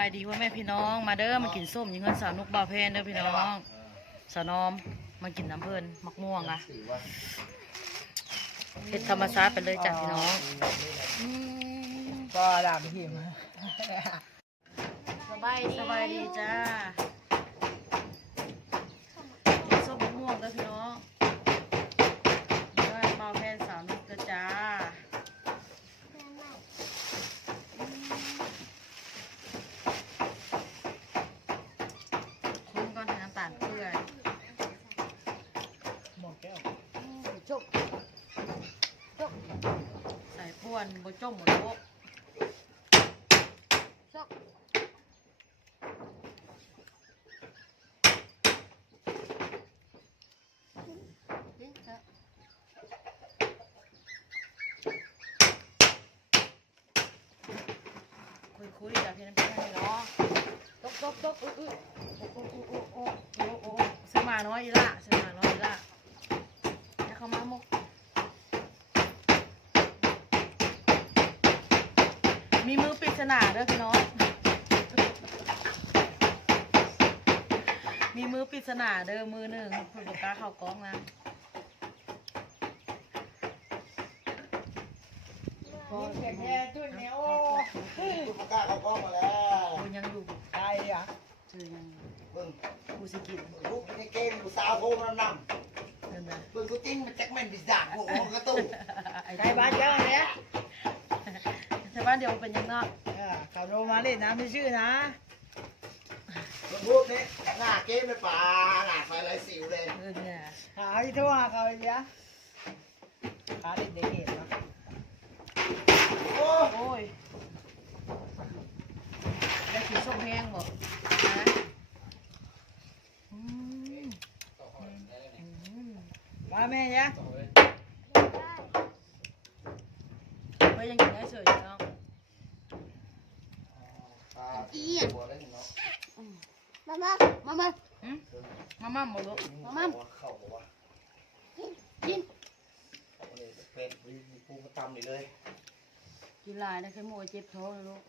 ายดีพ่อแม่พี่น้องมาเด้อมากินส้มอยิงเงินสาวนุกบ่าวเพนเด้อพี่น้องสาวนอมมากินน้ำเพลินมักม่วงอะเฮ็ดธรรมชาติไปเลยจ้ะพี่น้องอืมก็ดามพิมพ์สบายดีสบายดีจ้ากินส้มมะม่วงเด้อพี่น้องเด้อบ่าวเพนสาวนุกเด้อจ้าคุ้นก่อนให้น้ำตาลเปื่อย หมดแก้ว จบจบใส่พ วนบจมหมดโลกจบคุยคุยจากพี่น้ำพี่ให้เนาะตกตกตกอื้ออื้อโอ้โอ้โอ้โอ้โอ้โอ้โอ้ซื้อมาน้อยอีละซื้อมาน้อยอีละ แล้วเขามามุก มีมือปริศนาเด้อพี่น้อง มีมือปริศนาเด้อมือหนึ่งเพื่อบอกกล้าเข้ากล้องนะก็แก่แก่ตุ้นเนี่ยโอ้กูกล้าเข้ากล้องมาแล้วกูยังอยู่ตายอะเจอยังอยู่เบิ่งกูสิกินลูกในเกมกูสาวโทรมานำนั่นนะเบิ่งกูติ้งมันแจ็คแมนบิสดาพวกของกระตุ้นใครบ้านเจ้าเนี่ย ใช่บ้านเดียวเป็นยังเนาะเออเขาโทรมาเล่นนะไม่ชื่อนะมึงพูดนี่หน้าเกมเลยป่าหน้าไฟไรสิวเลยเออเนี่ยหาที่โทรหาเขาอีกนะหาเด็กเด็กเห็นนะโอ้โอ้ยได้กินส้มแห้งบอกนะอืมอืมมาแม่เนี่ยเฮ้ยยังกินได้เฉยอยู่เนาะ อีหัวได้เนาะมามามามาอืมมามาหมดลูกมามาเข้าบอกว่ากินเอาเลยเป็นมีปูมาตำนี่เลยกินหลายนะเคยโมยเจ็บท้องเลยลูก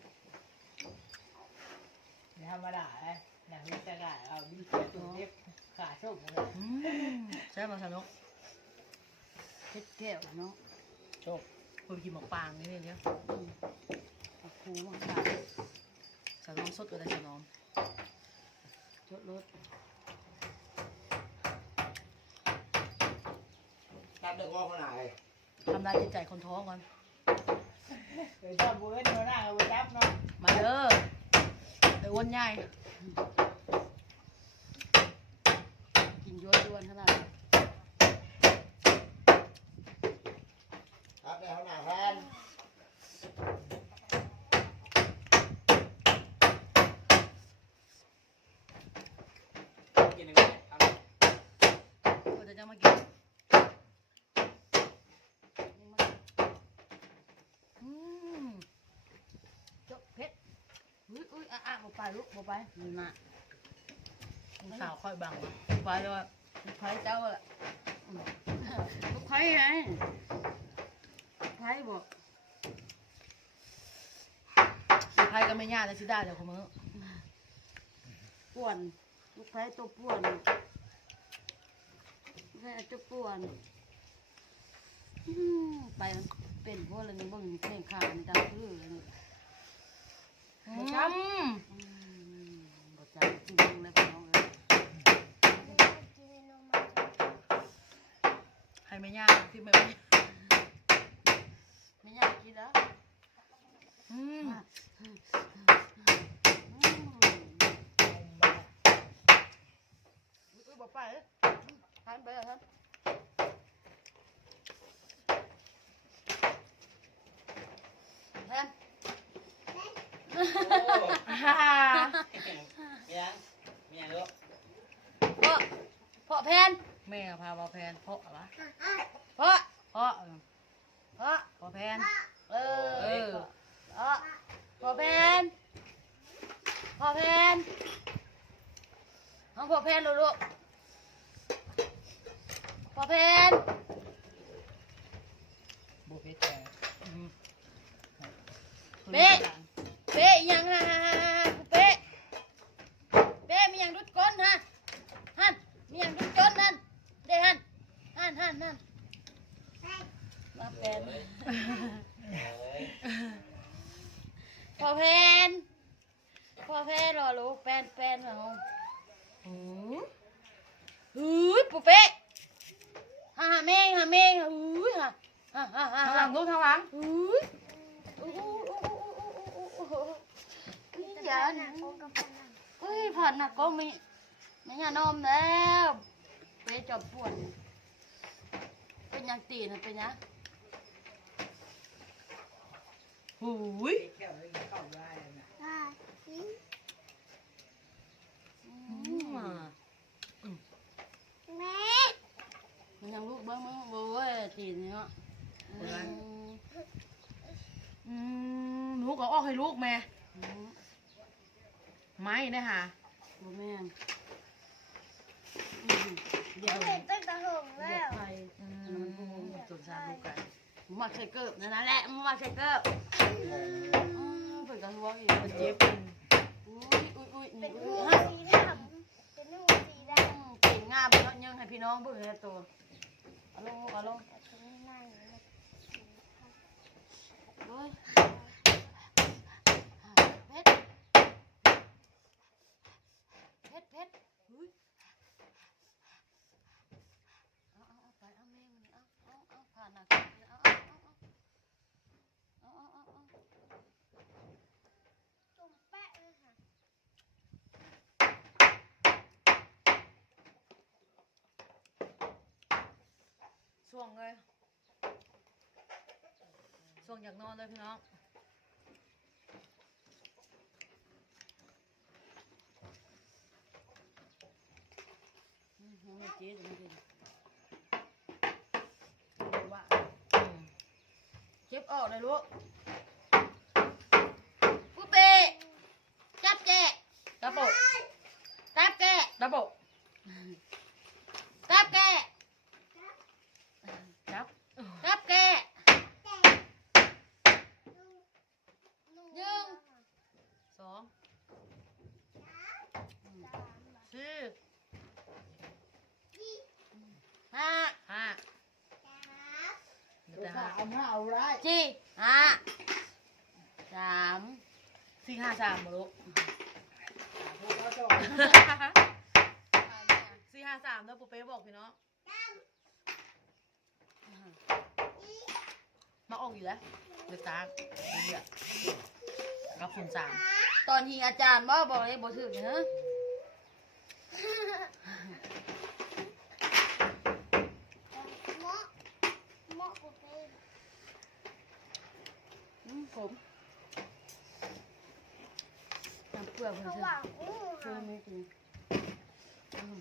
ไม่ธรรมดาเลยหนังวิจารณ์เอาวิจารณ์ตัวเล็กขาส้มเลยอืมใช่ป่ะสนุกเจ็บแก้วเนาะโชคคนกินหมกปางนี่เนี่ยอืมเอาคูมาขา สาวน้องสดก็ได้สาวน้องจดรถนับเด็กว่าคนไหนทำลายจิตใจคนท้องก่อนเดี๋ยวจะบุ้ยหัวหน้าเอาไปจับเนาะมาเด้อไปอ้วนใหญ่กินย้วนย้วนๆขนาดนั้นครับในห้องน้ำแทน กินยังไงเอา ก็จะจะมากินอืมจบเพชร อุ้ยอุ้ยอะอะบ่ไปลูกบ่ไปนี่น่ะลูกสาวค่อยบังวะไปเลยว่าลูกไผ่เจ้าแหละอืมลูกไผ่ไงลูกไผ่บอกลูกไผ่ก็ไม่ยากเลยสิได้เดี๋ยวคุณมึงป่วน ลูกไผ่ตัวป่วนแม่จะป่วนอื้อไปมันเป็นพวกอะไรนี่เบิ่งเพลงข่าวนี่ดังคือเลยนี่ ครับอืมบ่ใจจริงๆเลยพี่น้องเอ้ยให้ไม่ยากที่ไม่ไม่ไม่ยากกินแล้วอืมอืมอุ้ยบอกไปเลยทานไปเลยครับแทน ฮ่ามียังมียังลูกพ่อพ่อแพนแม่พาพ่อแพนพ่ออะไรพ่อพ่อพ่อพ่อแพนเออเออพ่อพ่อแพนพ่อแพนห้องพ่อแพนลูกๆพ่อแพน บุฟเฟ่ต์แก เป๊ะเป๊ะยังฮ่าฮ่าฮ่าฮ่ากูเป๊ะ รอลูกแป้นแป้นเหรอโอ้หูยปุ๊เป๊ะฮ่าฮ่าแม่งฮ่าแม่งหูยฮ่าฮ่าฮ่าฮ่าทางหลังลูกทางหลังหูยอู้หูอู้หูอู้หูอู้หูอู้หูอย่าหนักเฮ้ยผ่านหนักก็มีไม่ยานอมแล้วเป๊ะจอบปวดเป็นยังตีนะเป็นยัง หูยแก้วเลยเข้าได้นะมันยังลูกเบิ้งเบิ้งโว้ยตีนเนาะอืมอืมหนูก็ออกให้ลูกแม่อืมไม่นะฮะบ่แม่นอืมเดี๋ยวเดี๋ยวไปอืมสงสารลูกกัน มาใส่เกิบนั่นะแหละมึงมาใส่เกิบอืมเปิดกระหัวอีกมันเจ็บเป็นอุ้ยอุ้ยอุ้ยเป็นอุ้งูฮะสีดำเป็นงูสีดอืมเก่งงามแล้วยังให้พี่น้องเบิ่งให้ตัวเอาลงเอาลงำแต่ไม่นั่งอยู่นะเฮ้ย ช่วงเลยช่วงอยากนอนเลยพี่น้องอืมเอาไม่เจ๊จะไม่กินว่าเก็บออกเลยลูกปุ๊เป้จับแกะดับเบิลจับแกะดับเบิลจับแกะ จับ จับแกะ นึ่ง สองสี่ ห้าห้าลูกค้าเอามาเอาไรสี่ห้าสามสี่ห้าสามมาลูกลูกค้าจอสี่ห้าสามแล้วปุ๊เป้บอกพี่น้องมาออกอยู่แล้วเดือดตาเดือดกับศูนย์สามตอนที่อาจารย์บ่บอกเลยบ่ถึงเนอะ เมาะเมาะกูเป็นอืมผมน้ำเปลือกมันเขาจะหวังอู้เชื่อค่ะไม่จริงอืม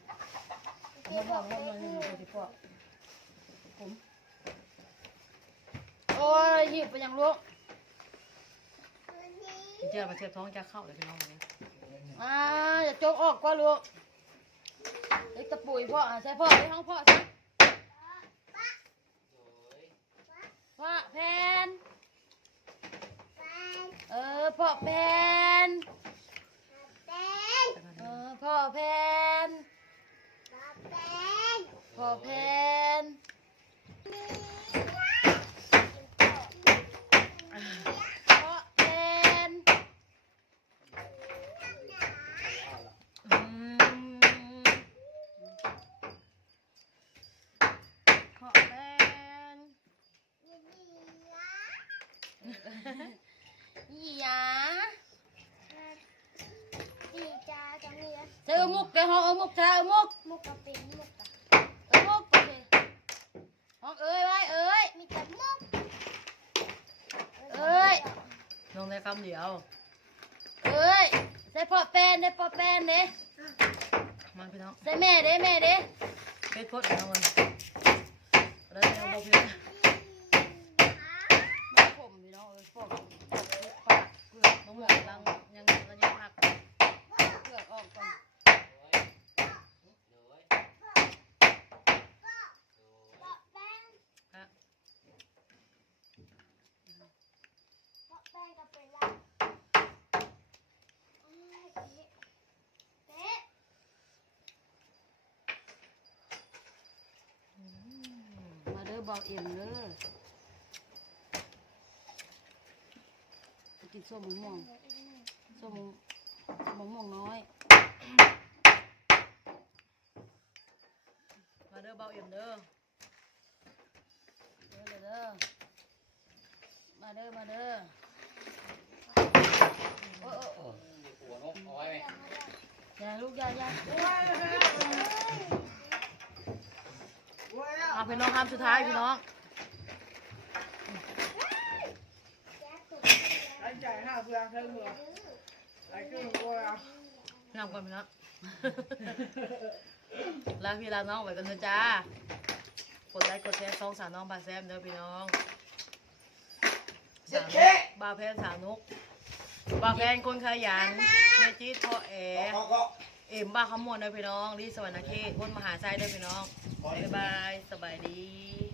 เก็บมาบบออกกเลว่ายมันงูอยู่ที่พวกผมโอ้ยหยิบไปยังลูกเจอมาเทียบท้องจะเข้าเลยพี่น้องวันนี้อ่าอย่าโจกออกก็ลูกเล็กตะปุ๋ยพ่ออะใช่พ่อใช่ห้องพ่อใช่ โอ้ย พ่อแพนแป้งเออพ่อแพน cái hông ơ mục ra ơ mục มุกกะเป็นมุกกะ ơ mục hông ơi bay ơi มีแต่มุกเอ้ย ลงในคำเดียว ơi sẽ pọ pen đấy pọ pen đấy มันพี่น้อง sẽ mẹ đấy mẹ đấy เพชรพดนะมันได้แล้วบอกเพชร บาเอ็มเด้อไปกินส้มมะม่วงส้มมะมะม่วงน้อย มาเด้อเบาเอี่ยมเด้อเด้อเด้อเด้อมาเด้อมาเด้อโอ้โอ้โอ้หัวนกเอาไว้ไหมอย่าลูกอย่าอย่าว้าว เอาพี่น้องคำสุดท้ายพี่น้องไอ้ใจห้าเพื่อนเพิ่มเหรอไอ้ขึ้นหัวอะนำก่อนพี่น้องลาพี่ลาน้องไปกันเถอะจ้ากดไลค์กดแชร์ซองสาวน้องบาแซมเด้อพี่น้องเจ็ดเคบาวแพนสาวนุกบาวแพนคนขยันแม่จี๊ดพ่อแอก็ก็ เอ็มบ้าขมวนเด้อพี่น้องรีสวรรณเขตคนมหาไซเด้อพี่น้องบ๊ายบายสบายดี